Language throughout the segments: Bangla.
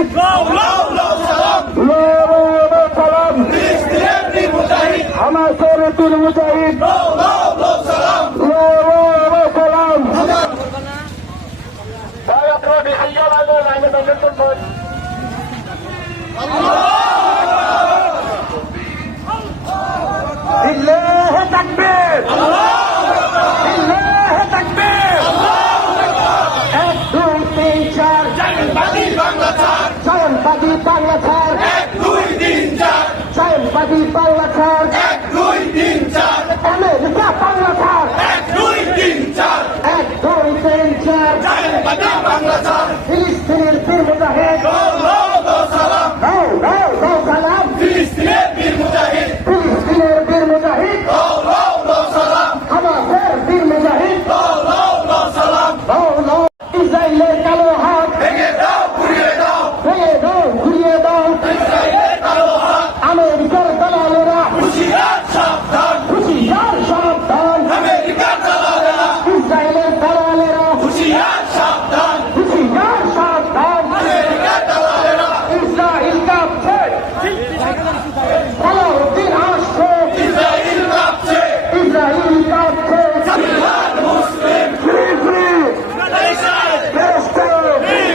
মুজাহিদ সালাম হামাসের বীর মুজাহিদ সালাম। ভাই আপনারা বেশি জ্বালানো লাইনে দখল করবেন। লিল্লাহি তাকবীর, লিল্লাহি তাকবীর। 1 2 3 4 জায়নবাদী বাংলা ছাড়, জায়নবাদী বাংলা ছাড়। 1 2 3 4 জায়নবাদী বাংলা ছাড়। 1 2 3 4 আমেরিকা বাংলা ছাড়। 1 2 3 4 1 2 3 4 জায়নবাদী বাংলা ছাড়। ফিলিস্তিনের বীর মুজাহিদ সালাম, সালাম। ফিলিস্তিনের বীর মুজাহিদ, ফিলিস্তিনের বীর মুজাহিদ সালাম। হামাসের বীর মুজাহিদ সালাম। ইসরায়েলের কালো হাত ভেঙে দাও, ঘুরিয়ে দাও, ভেঙে দাও, ঘুরিয়ে দাও। ইসরায়েলের কালো হাত, আমেরিকার দালালেরা হুঁশিয়ার সাবধান, হুঁশিয়ার সাবধান। আমেরিকার দালালেরা, ইসরায়েলের দালালেরা হুঁশিয়ার সাবধান, হুঁশিয়ার সাবধান। আমেরিকার দালালেরা, ইসরায়েল কাঁপছে, সালাউদ্দিন আসছে, ইসরায়েল কাঁপছে, ইসরায়েল কাঁপছে। সাবিলান মুসলিম free free Palestine, free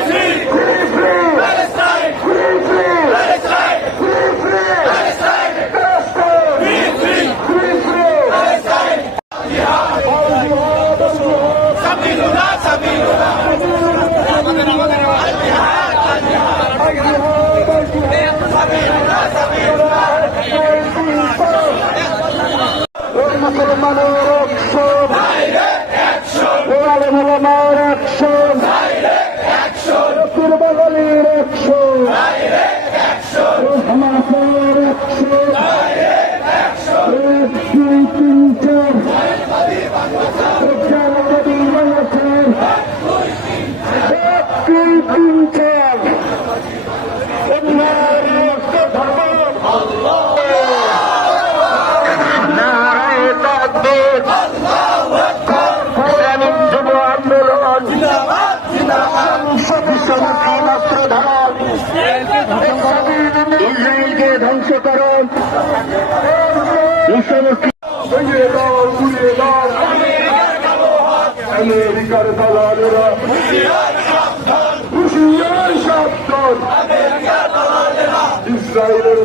free free free Palestine, free free Palestine, free free Palestine, free free free free Palestine. সাবিলুনা সাবিলুনা মুসলমানের অ্যাকশন, আলেমের অ্যাকশন, পূর্বগলির অ্যাকশন, হামাসের অ্যাকশন। 1 2 3 4 জায়নবাদী বাংলা ছাড়। 1 2 3 4 নারায়ে তাকবীর, ইসলামিক যুব আন্দোলন বিশ্বমুখী অস্ত্রধার, ইসরায়েলকে ধ্বংস করো। বিশ্বমুখী ভেঙে দাও, ঘুরিয়ে দাও। আমেরিকার দালালেরা হুঁশিয়ার সাবধান, হুঁশিয়ার সাবধান। ইসরায়েলের